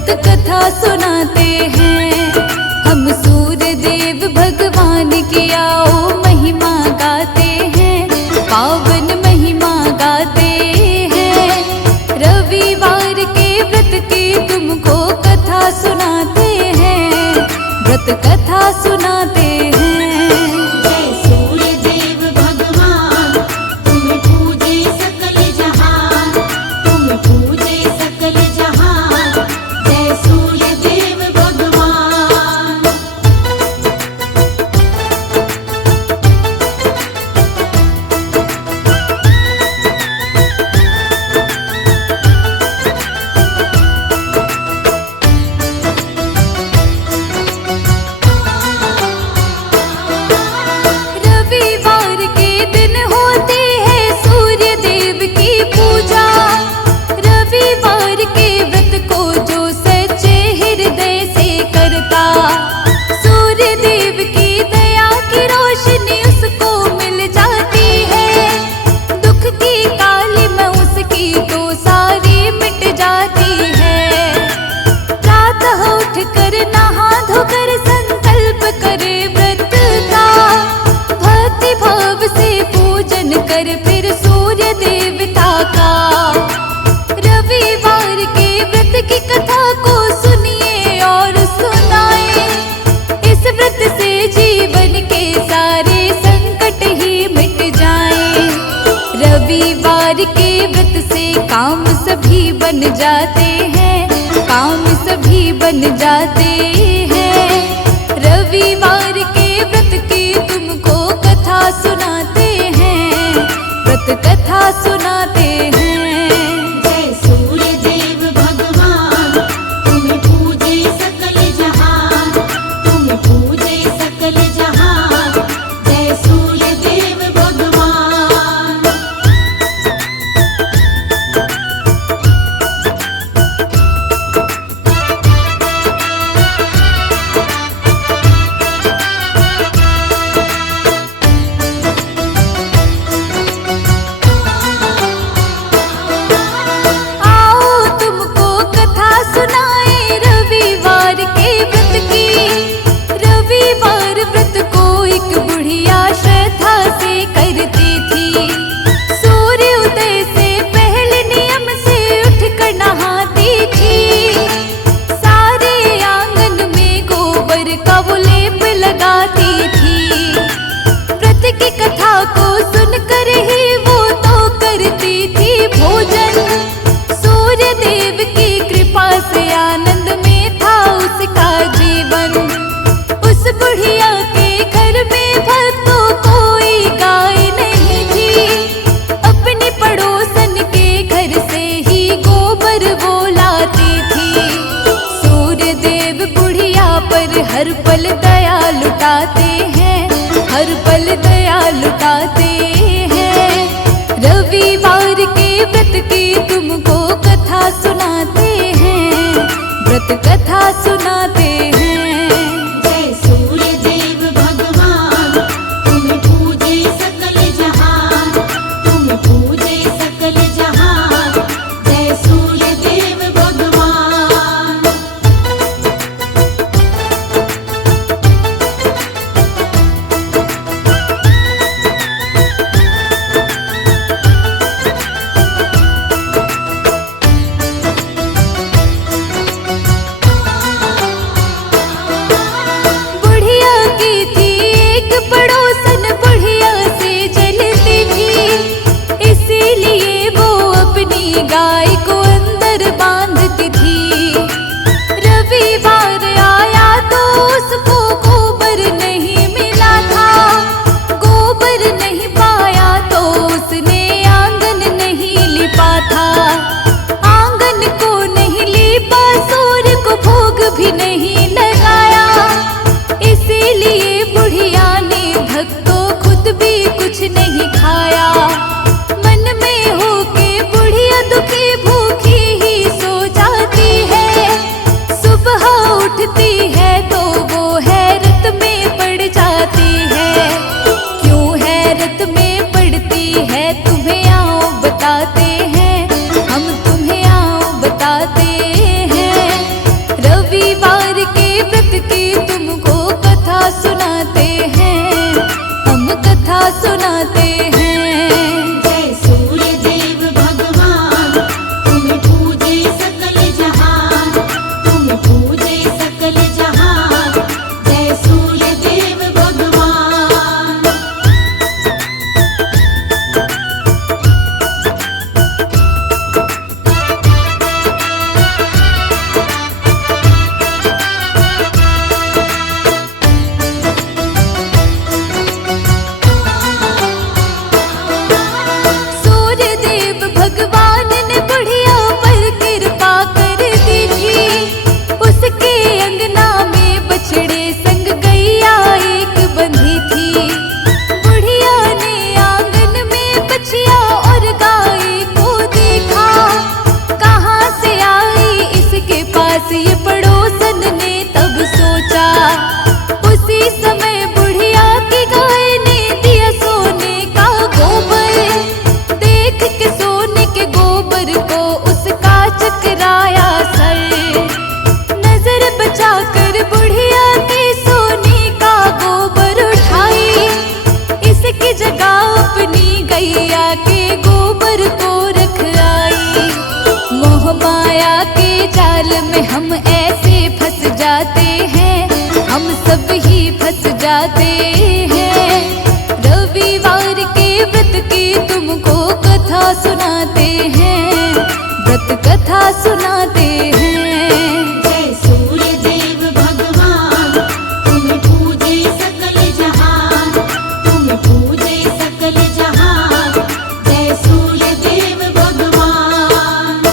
व्रत कथा सुनाते हैं। हम सूर्य देव भगवान की आओ महिमा गाते हैं, पावन महिमा गाते हैं। रविवार के व्रत की तुमको कथा सुनाते हैं, व्रत कथा सुनाते हैं। जय सूर्य देव भगवान, तुम पूजे सकल जहान, तुम पूजे सकल जहान। जय सूर्य देव भगवान। रविवार के दिन होती है सूर्य देव की पूजा। रविवार के व्रत को जो सच्चे हृदय से करता, सूर्य देव की दया की रोशनी उसको मिल जाती है। दुख की कालिमा उसकी तो सारी मिट जाती है। प्रातः उठकर नहा धोकर संकल्प करे व्रत का, भक्ति भाव से पूजन कर फिर सूर्य देवता का। रविवार के व्रत की कथा को सुनिए और सुनाए, इस व्रत से जीवन के सारे संकट ही मिट जाएं। रविवार के व्रत से काम सभी बन जाते हैं, काम सभी बन जाते हैं। रविवार के व्रत की तुमको कथा सुनाते हैं, व्रत कथा सुनाते हैं। जय सूर्य देव भगवान, तुम पूजे सकल जहान, तुम पूजे सकल जहान। जय सूर्य देव भगवान। आओ तुमको कथा सुनाए रविवार के व्रत की। रविवार व्रत को एक बुढ़िया श्रद्धा से करती थी। सूर्य उदय से पहले नियम से उठकर नहाती थी। सारे आंगन में गोबर का वो लेप लगाती थी। व्रत की कथा को सुनकर ही वो तो करती थी भोजन। सूर्य देव की कृपा से आनंद में था उसका जीवन। उस बुढ़िया के घर में भक्तों कोई गाय नहीं थी। अपने पड़ोसन के घर से ही गोबर वो लाती थी। सूर्य देव बुढ़िया पर हर पल दया लुटाते हैं, हर पल दया लुटाते हैं। रविवार के व्रत की तुमको कथा सुनाते हैं, व्रत कथा सुनाते हैं। जय सूर्य देव भगवान, तुम पूजे सकल जहान, तुम पूजे सकल जहान। जय सूर्य देव भगवान। के गोबर को रख आई। मोह माया के जाल में हम ऐसे फंस जाते हैं, हम सब ही फंस जाते हैं। रविवार के व्रत की तुमको कथा सुनाते हैं, व्रत कथा सुनाते हैं। जय सूर्य देव भगवान, तुम पूजे सकल जहान, तुम पूजे सकल जहान। जय सूर्य देव भगवान।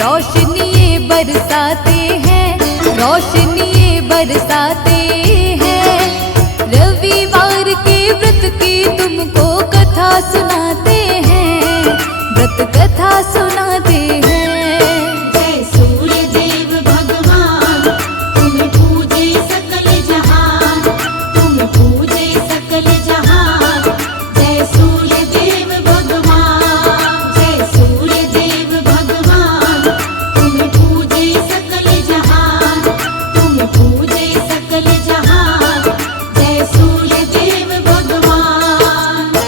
रोशनी बरसाते हैं, रोशनी बरसाते हैं। रविवार के व्रत की तुमको कथा सुनाते हैं, व्रत कथा सुनाते हैं। जय सूर्य देव भगवान, तुम पूजे सकल जहान, तुम पूजे सकल जहान। जय सूर्य देव भगवान, जय सूर्य देव भगवान, तुम पूजे सकल जहान, तुम पूजे सकल जहान। जय सूर्य देव भगवान।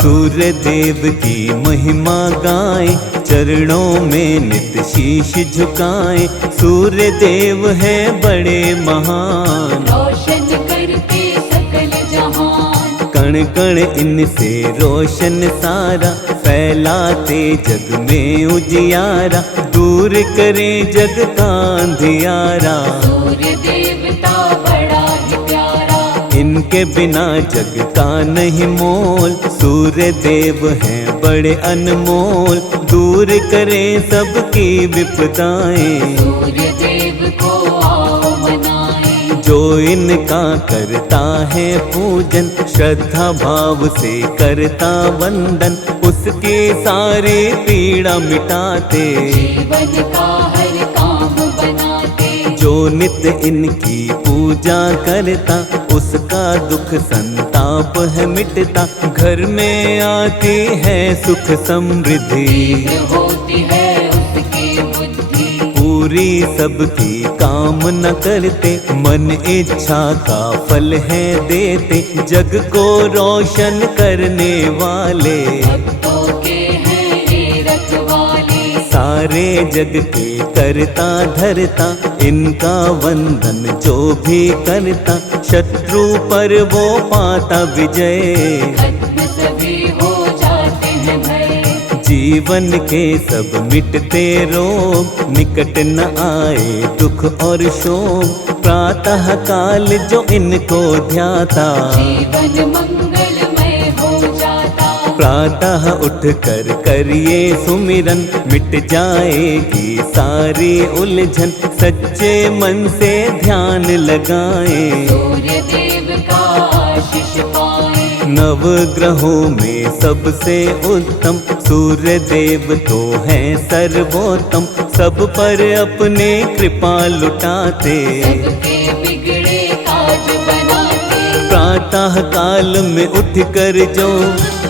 सूर्य देव की महिमा गाएं, चरणों में नित शीश झुकाएं। सूर्य देव है बड़े महान, रोशन करके सकल जहान। कण कण इनसे रोशन सारा, फैलाते जग में उजियारा। दूर करे जग का अंधियारा, सूर्य देवता बड़ा ही प्यारा। इनके बिना जग का नहीं मोल। सूर्य देव हैं बड़े अनमोल, दूर करें सबकी विपदाएं। सूर्य देव को आओ मनाएं, जो इनका करता है पूजन, श्रद्धा भाव से करता वंदन। उसकी सारी पीड़ा मिटाते, जीवन का हर काम बनाते। जो नित इनकी पूजा करता, उसका दुख संताप है मिटता। घर में आती है सुख समृद्धि, तीव्र होती है उसकी बुद्धि। पूरी सबकी कामना करते, मन इच्छा का फल है देते। जग को रोशन करने वाले, भक्तों के हैं ये रखवाले। सारे जग के करता धरता। इनका वंदन जो भी करता, शत्रु पर वो पाता विजय। खत्म सभी हो जाते हैं भय, जीवन के सब मिटते रोग, निकट न आए दुख और शोक। प्रातः काल जो इनको ध्याता, जीवन मंगलमय हो जाता। प्रातः उठ कर करिए सुमिरन, मिट जाएगी सारी उलझन। सच्चे मन से ध्यान लगाएं, सूर्य देव का आशीष पाए। नव ग्रहों में सबसे उत्तम, सूर्य देव तो है सर्वोत्तम। सब पर अपने कृपा लुटाते, सबके बिगड़े काज बनाते। प्रातः काल में उठ कर जो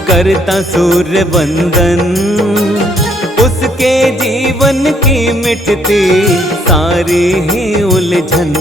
करता सूर्य वंदन, उसके जीवन की मिटती सारी ही उलझन।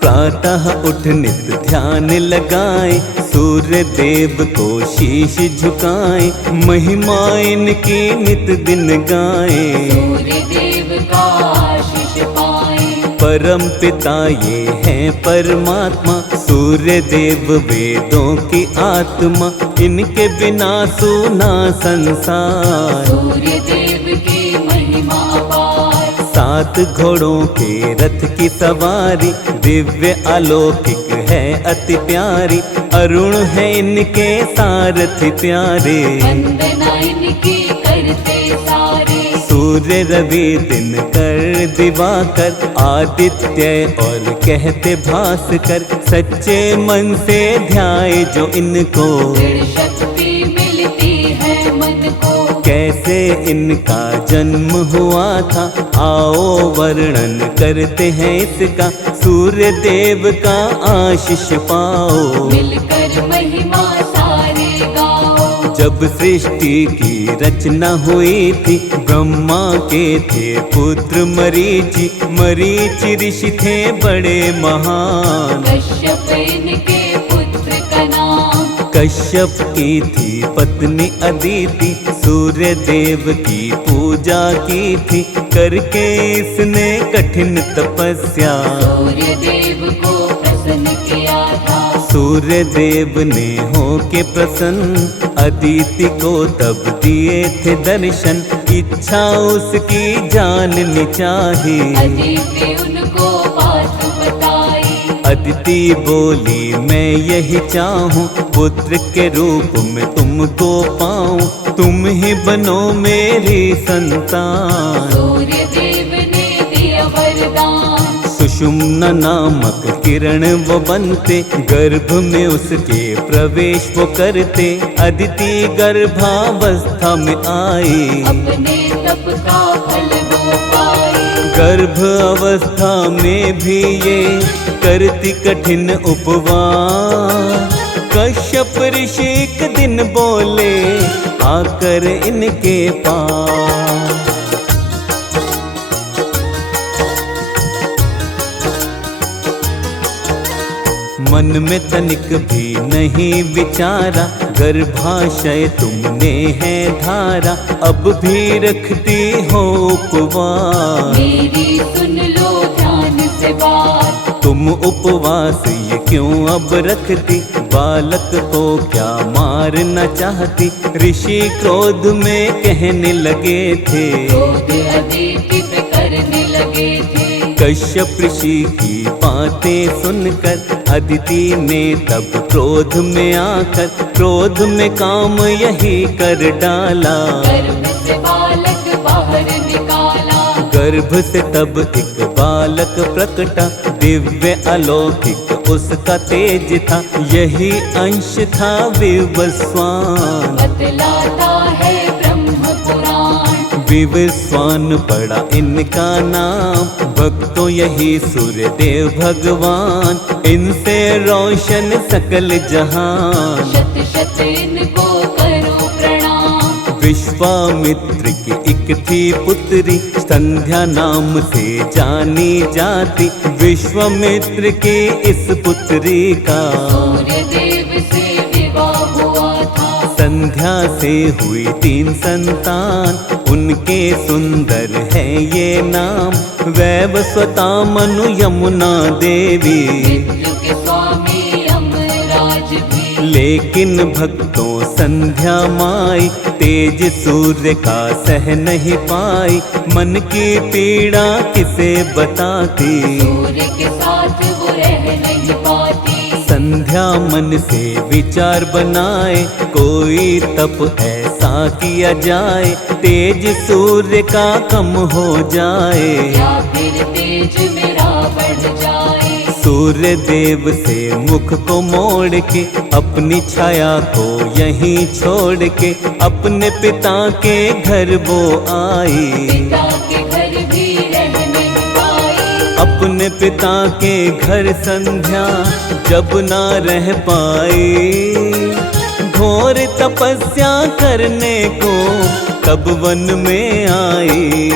प्रातः उठ नित ध्यान लगाए, सूर्य देव को शीश झुकाए। महिमा इनकी नित दिन गाए, सूर्य देव का आशीष पाए। परम पिता ये हैं परमात्मा, सूर्य देव वेदों की आत्मा। इनके बिना सूना संसार, सूर्य देव की महिमा अपार। 7 घोड़ों के रथ की सवारी, दिव्य अलौकिक है अति प्यारी। अरुण है इनके सारथी प्यारे, वंदना इनकी करते सारे। सूर्य रवि दिनकर दिवाकर, आदित्य और कहते भास्कर। सच्चे मन से ध्याए जो इनको, दृढ़ शक्ति मिलती है मन को। कैसे इनका जन्म हुआ था, आओ वर्णन करते हैं इसका। सूर्य देव का आशीष पाओ, मिलकर महिमा सारे गाओ। जब सृष्टि की रचना हुई थी, ब्रह्मा के थे पुत्र मरीचि। मरीचि ऋषि थे बड़े महान, कश्यप इनके पुत्र का नाम। कश्यप की थी पत्नी अदिति, सूर्य देव की पूजा की थी। करके इसने कठिन तपस्या, सूर्य देव को प्रसन्न किया था। सूर्य देव ने हो के प्रसन्न, अदिति को तब दिए थे दर्शन, इच्छा उसकी जाननी चाही। अदिति उनको बात बताई, अदिति बोली मैं यही चाहूँ, पुत्र के रूप में तुमको पाऊँ, तुम ही बनो मेरी संतान। सूर्य देव ने दिया वरदान, सुषुम्ना नामक किरण वो बनते, गर्भ में उसके प्रवेश वो करते। अदिति गर्भावस्था में आई, अपने तप का फल वो पाई। गर्भ अवस्था में भी ये करती कठिन उपवास। कश्यप ऋषि एक दिन बोले आकर इनके पास, मन में तनिक भी नहीं विचारा, गर्भाशय तुमने है धारा, अब भी रखती हो उपवास। मेरी सुन लो ध्यान से बात, तुम उपवास ये क्यों अब रखती, बालक को क्या मारना चाहती। ऋषि क्रोध में कहने लगे थे, क्रोध अदिति पे करने लगे थे। कश्यप ऋषि की बातें सुनकर अदिति ने तब क्रोध में आकर, क्रोध में काम यही कर डाला। गर्भ से बालक बाहर निकाला, गर्भ से तब एक बालक प्रकटा, दिव्य अलौकिक उसका तेज था, यही अंश था विवस्वान। बतलाता है ब्रह्म पुराण, विवस्वान पड़ा इनका नाम, भक्तों यही सूर्य देव भगवान, इनसे रोशन सकल जहान। शत शत इनको करो प्रणाम। विश्वामित्र की एक थी पुत्री, संध्या नाम से जानी जाती, विश्वामित्र की इस पुत्री का सूर्य देव से विवाह हुआ था। संध्या से हुई 3 संतान, उनके सुंदर है ये नाम, वैवस्वता मनु यमुना देवी। मृत्यु के स्वामी यमराज भी, लेकिन भक्तों संध्या माई, तेज सूर्य का सह नहीं पाई, मन की पीड़ा किसे बताती। सूर्य के साथ वो रह नहीं पाती। संध्या मन से विचार बनाए, कोई तप ऐसा किया जाए, तेज सूर्य का कम हो जाए, या फिर तेज मेरा बढ़ जाए। सूर्य देव से मुख को मोड़ के, अपनी छाया को यहीं छोड़ के, अपने पिता के घर वो आई। पिता के घर भी रह नहीं पाई, अपने पिता के घर संध्या जब ना रह पाई, घोर तपस्या करने को तब वन में आई।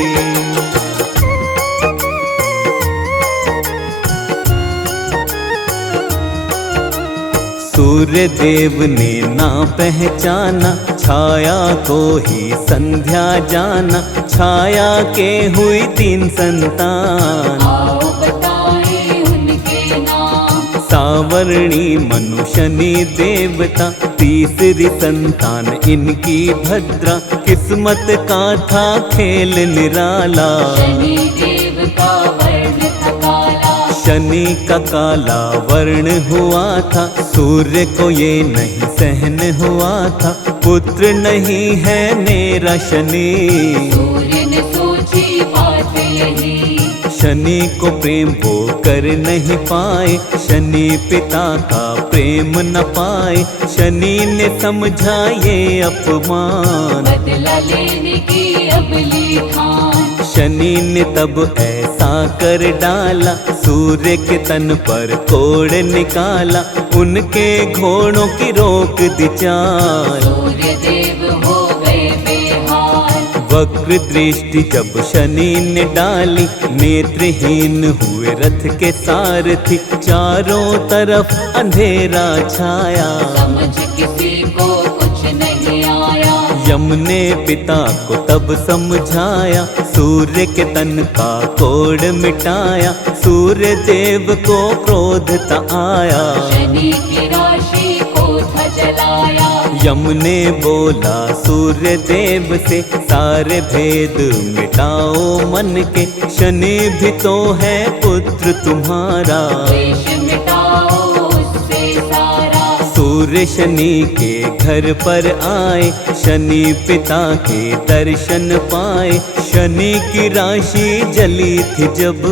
सूर्य देव ने ना पहचाना, छाया को ही संध्या जाना, छाया के हुई 3 संतान। आओ बताए उनके नाम। सावर्णी मनु शनि देवता, तीसरी संतान इनकी भद्रा, किस्मत का था खेल निराला। शनि देव का वर्ण था काला, शनि का काला वर्ण हुआ था, सूर्य को ये नहीं सहन हुआ था, पुत्र नहीं है मेरा शनि। सूर्य ने सोची बात यही, शनि को प्रेम वो कर नहीं पाए, शनि पिता का प्रेम न पाए, शनि ने समझा ये अपमान। बदला लेने की अबली ठान। शनि ने तब ऐसा कर डाला, सूर्य के तन पर कोड़ निकाला, उनके घोड़ों की रोक दी चाल। सूर्य देव हो गए बेहाल, वक्र दृष्टि जब शनि ने डाली, नेत्रहीन हुए रथ के सारथी, चारों तरफ अंधेरा छाया। समझ किसी को कुछ नहीं आया, यम ने पिता को तब समझाया, सूर्य के तन का कोड़ मिटाया, सूर्य देव को क्रोध ता आया। शनि की राशि को था जलाया, यम ने बोला सूर्य देव से, सारे भेद मिटाओ मन के, शनि भी तो है पुत्र तुम्हारा। क्लेश मिटाओ उससे सारा। सूर्य शनि के घर पर आए, शनि पिता के दर्शन पाए, शनि की राशि जली थी जब,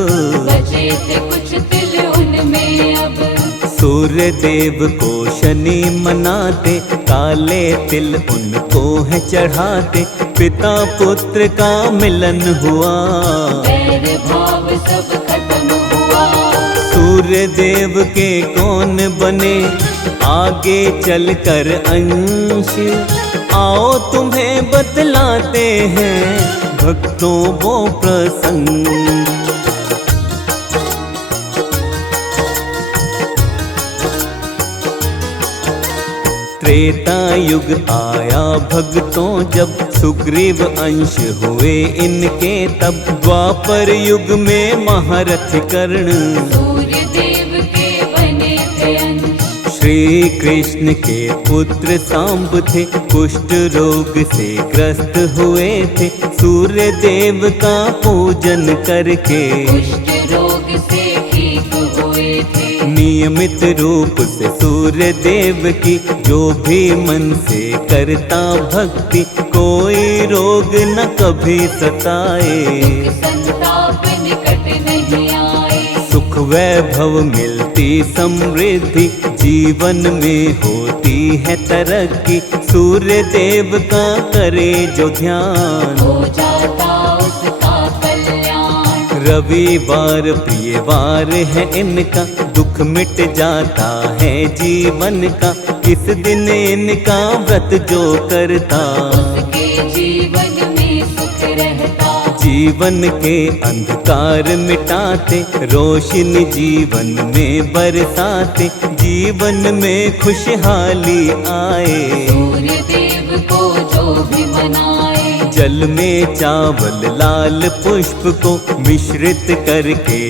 बचे थे कुछ तिल उनमें अब। सूर्य देव को शनि मनाते, काले तिल उनको है चढ़ाते, पिता पुत्र का मिलन हुआ, बैर भाव सब खत्म हुआ। सूर्य देव के कौन बने आगे चलकर अंश, आओ तुम्हें बतलाते हैं भक्तों वो प्रसंग। त्रेता युग आया भक्तों जब, सुग्रीव अंश हुए इनके तब, द्वापर युग में महारथ कर्ण, सूर्य देव के बने थे अंश। श्री कृष्ण के पुत्र सांब थे, कुष्ठ रोग से ग्रस्त हुए थे, सूर्य देव का पूजन करके कुष्ठ रोग से ठीक हुए थे। नियमित रूप से सूर्य देव की जो भी मन से करता भक्ति, कोई रोग न कभी सताए, संताप निकट नहीं आए। सुख वैभव मिलती समृद्धि, जीवन में होती है तरक्की, सूर्य देव का करे जो ध्यान, हो जाता उसका कल्याण। रविवार प्रियवार है इनका, दुख मिट जाता है जीवन का, इस दिन इनका व्रत जो करता, उसके जीवन में सुख रहता। जीवन के अंधकार मिटाते, रोशनी जीवन में बरसाते, जीवन में खुशहाली आए, सूर्य देव को जो भी मनाए। जल में चावल लाल पुष्प को मिश्रित करके